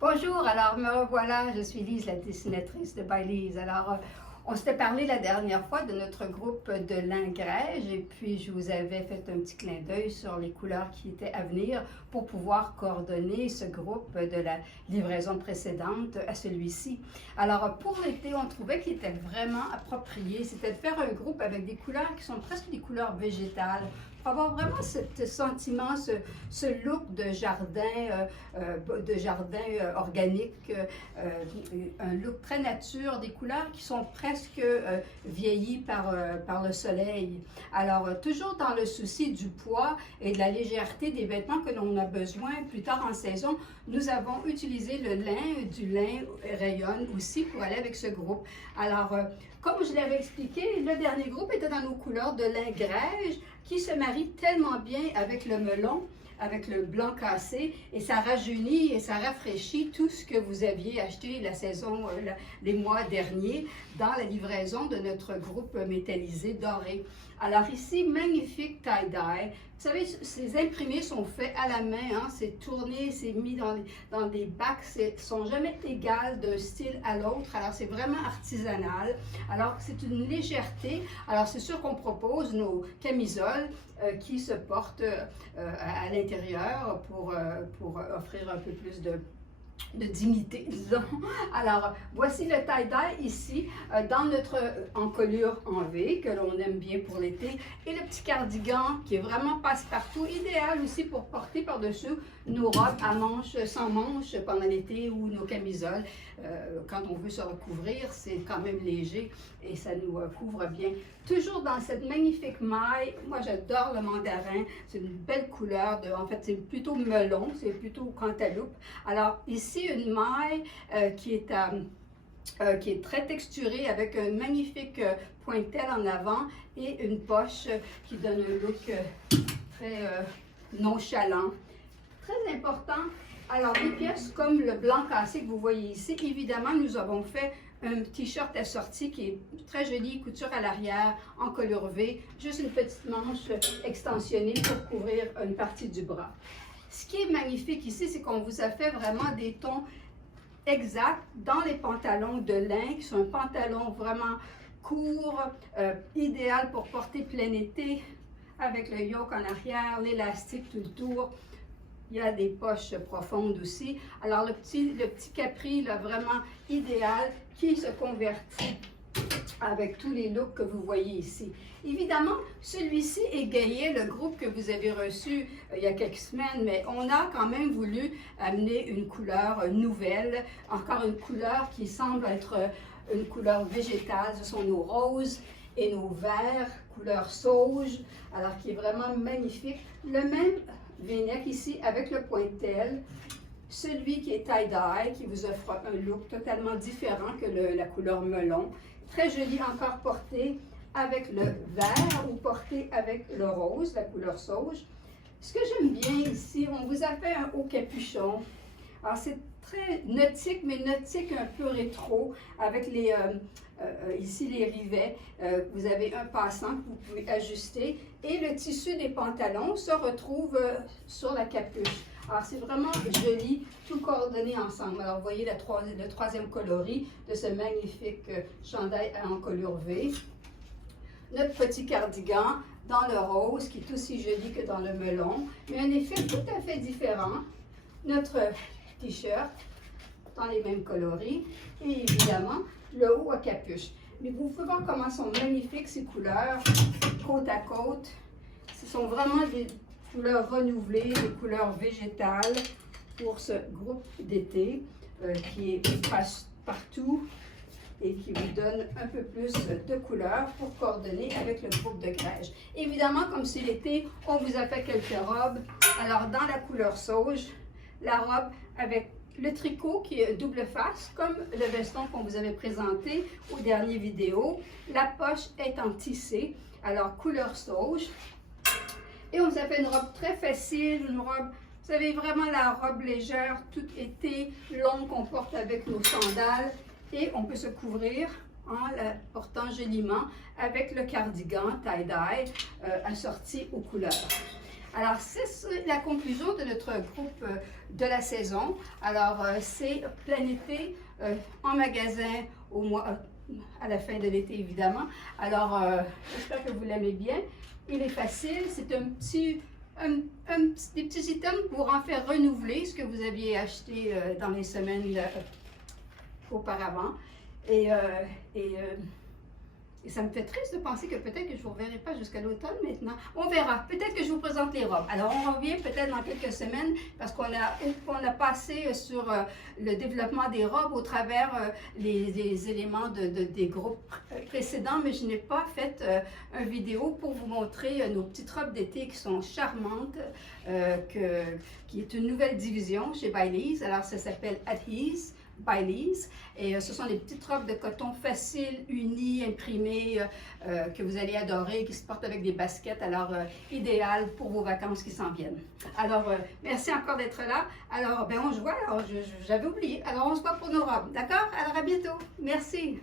Bonjour, alors me revoilà, je suis Lise, la dessinatrice de By Lise. On s'était parlé la dernière fois de notre groupe de Lingrège et puis je vous avais fait un petit clin d'œil sur les couleurs qui étaient à venir pour pouvoir coordonner ce groupe de la livraison précédente à celui-ci. Alors pour l'été, on trouvait qu'il était vraiment approprié, c'était de faire un groupe avec des couleurs qui sont presque des couleurs végétales, pour avoir vraiment ce sentiment, ce look de jardin organique, un look très nature, des couleurs qui sont presque vieillies par le soleil. Alors, toujours dans le souci du poids et de la légèreté des vêtements que l'on a besoin plus tard en saison, nous avons utilisé le lin, du lin rayon aussi pour aller avec ce groupe. Alors, comme je l'avais expliqué, le dernier groupe était dans nos couleurs de Lingrège qui se marie tellement bien avec le melon, avec le blanc cassé, et ça rajeunit et ça rafraîchit tout ce que vous aviez acheté la saison, les mois derniers, dans la livraison de notre groupe métallisé doré. Alors ici, magnifique tie-dye. Vous savez, ces imprimés sont faits à la main, hein? C'est tourné, c'est mis dans des bacs, ne sont jamais égales d'un style à l'autre. Alors c'est vraiment artisanal. Alors c'est une légèreté. Alors c'est sûr qu'on propose nos camisoles qui se portent à l'intérieur pour offrir un peu plus de dignité, disons. Alors, voici le tie-dye ici, dans notre encolure en V, que l'on aime bien pour l'été, et le petit cardigan qui est vraiment passe-partout, idéal aussi pour porter par-dessus nos robes à manches, sans manches pendant l'été, ou nos camisoles. Quand on veut se recouvrir, c'est quand même léger et ça nous couvre bien. Toujours dans cette magnifique maille, moi j'adore le mandarin, c'est une belle couleur, en fait c'est plutôt melon, c'est plutôt cantaloupe. Alors ici une maille qui est très texturée avec un magnifique pointel en avant et une poche qui donne un look très nonchalant. Très important, alors des pièces comme le blanc cassé que vous voyez ici, évidemment nous avons fait un t-shirt assorti qui est très joli, couture à l'arrière, encolure V, juste une petite manche extensionnée pour couvrir une partie du bras. Ce qui est magnifique ici, c'est qu'on vous a fait vraiment des tons exacts dans les pantalons de lin, qui sont un pantalon vraiment court, idéal pour porter plein été, avec le yoke en arrière, l'élastique tout le tour. Il y a des poches profondes aussi. Alors le petit capri, là, vraiment idéal, qui se convertit avec tous les looks que vous voyez ici. Évidemment, celui-ci égayait le groupe que vous avez reçu il y a quelques semaines, mais on a quand même voulu amener une couleur nouvelle, encore une couleur qui semble être une couleur végétale. Ce sont nos roses et nos verts, couleur sauge, alors qui est vraiment magnifique. Le même V-neck ici avec le pointel, celui qui est tie-dye, qui vous offre un look totalement différent que la couleur melon. Très joli encore porté avec le vert ou porté avec le rose, la couleur sauge. Ce que j'aime bien ici, on vous a fait un haut capuchon. Alors c'est très nautique, mais nautique un peu rétro, avec ici les rivets. Vous avez un passant que vous pouvez ajuster et le tissu des pantalons se retrouve sur la capuche. Alors c'est vraiment joli, tout coordonné ensemble. Alors vous voyez le troisième coloris de ce magnifique chandail à encolure V. Notre petit cardigan dans le rose qui est aussi joli que dans le melon, mais un effet tout à fait différent. Notre t-shirt dans les mêmes coloris et évidemment le haut à capuche. Mais vous pouvez voir comment sont magnifiques ces couleurs côte à côte. Ce sont vraiment des couleurs renouvelées, des couleurs végétales pour ce groupe d'été qui est partout et qui vous donne un peu plus de couleurs pour coordonner avec le groupe de grège. Évidemment, comme c'est l'été, on vous a fait quelques robes. Alors dans la couleur sauge, la robe avec le tricot qui est double face, comme le veston qu'on vous avait présenté aux dernières vidéos. La poche est en tissé, alors couleur sauge. Et on vous a fait une robe très facile, une robe, vous savez, vraiment la robe légère, tout été, longue qu'on porte avec nos sandales. Et on peut se couvrir en la portant joliment avec le cardigan tie-dye assorti aux couleurs. Alors, c'est la conclusion de notre groupe de la saison. Alors, c'est plein été en magasin au mois, à la fin de l'été, évidemment. Alors, j'espère que vous l'aimez bien. Il est facile. C'est un petit, des petits items pour en faire renouveler ce que vous aviez acheté dans les semaines auparavant. Et ça me fait triste de penser que peut-être que je ne vous reverrai pas jusqu'à l'automne maintenant. On verra. Peut-être que je vous présente les robes. Alors, on revient peut-être dans quelques semaines parce qu'on a passé sur le développement des robes au travers les éléments des groupes précédents, mais je n'ai pas fait une vidéo pour vous montrer nos petites robes d'été qui sont charmantes, qui est une nouvelle division chez Baileys. Alors, ça s'appelle At Ease Baileys. Et ce sont des petites robes de coton faciles, unies, imprimées, que vous allez adorer, qui se portent avec des baskets. Alors, idéal pour vos vacances qui s'en viennent. Alors, merci encore d'être là. Alors, ben, on se voit. Alors, j'avais oublié. Alors, on se voit pour nos robes. D'accord? Alors, à bientôt. Merci.